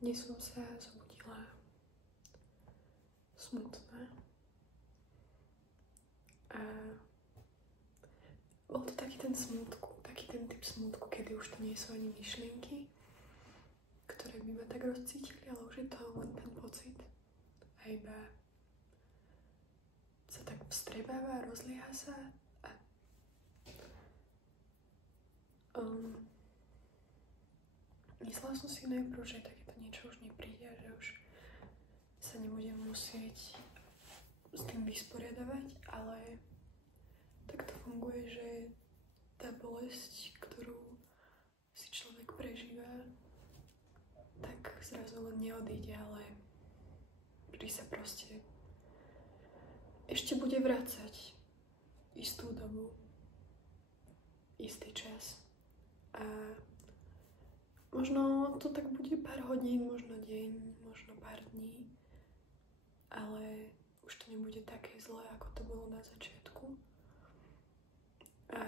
Dnes som sa zobudila smutná a bol to taký ten typ smutku, kedy už to nie sú ani myšlienky, ktoré by ma tak rozcítili, ale už je to len ten pocit a iba sa tak vstrebáva, rozlieha sa a myslela som si najprv, že takéto niečo už nepríde a že už sa nebudem musieť s tým vysporiadavať, ale tak to funguje, že tá bolesť, ktorú si človek prežíva, tak zrazu len neodíde, ale vždy sa proste ešte bude vracať istú dobu, istý čas. A možno to tak bude pár hodín, možno deň, možno pár dní, ale už to nebude také zlé, ako to bolo na začiatku. A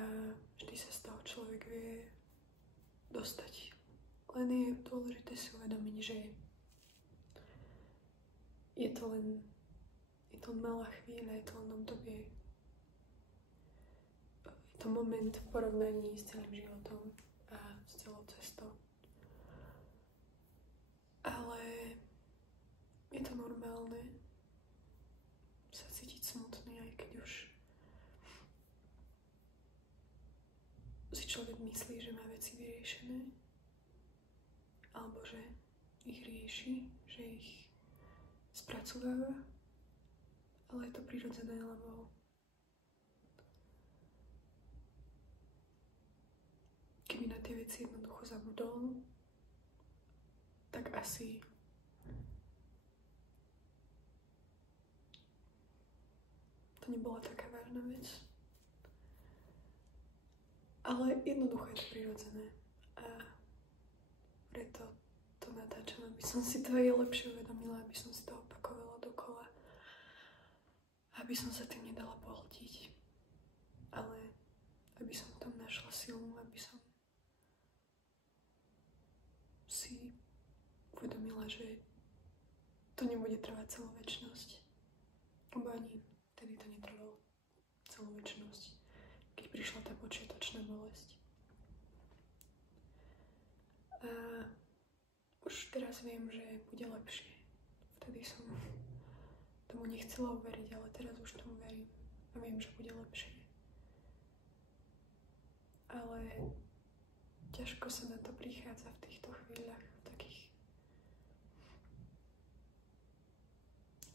vždy sa z toho človek vie dostať. Len je dôležité si uvedomiť, že je to len malá chvíľa, je to len obdobie. Je to moment v porovnaní s celým životom a s celou cestou. Ale je to normálne sa cítiť smutný, aj keď už si človek myslí, že má veci vyriešené, alebo že ich rieši, že ich spracováva, ale je to prirodzené, lebo keby na tie veci jednoducho zabudol, tak asi to nebola taká vážna vec. Ale jednoducho je to prirodzené a preto to natáčam, aby som si to aj lepšie uvedomila, aby som si to opakovala dokola, aby som sa tým nedala pohltiť, ale aby som tam našla silu, aby som si uvedomila, že to nebude trvať celú večnosť, lebo ani vtedy to netrvalo celú večnosť, keď prišla tá počiatočná bolesť. A už teraz viem, že bude lepšie. Vtedy som tomu nechcela uveriť, ale teraz už tomu verím a viem, že bude lepšie. Ale ťažko sa na to prichádza v týchto chvíľach,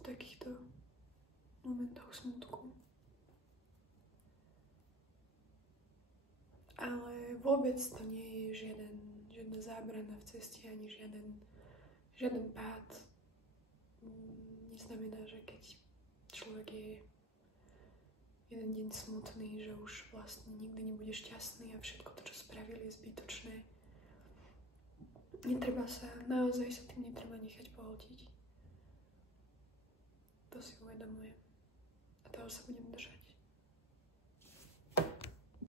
v takýchto momentoch smutku. Ale vôbec to nie je žiadna zábrana v ceste, ani žiaden pád. Neznamená, že keď človek je jeden deň smutný, že už vlastne nikdy nebude šťastný a všetko to, čo spravil, je zbytočné. Naozaj sa tým netreba nechať pohltiť. To si uvedomujem. A toho sa budem držať.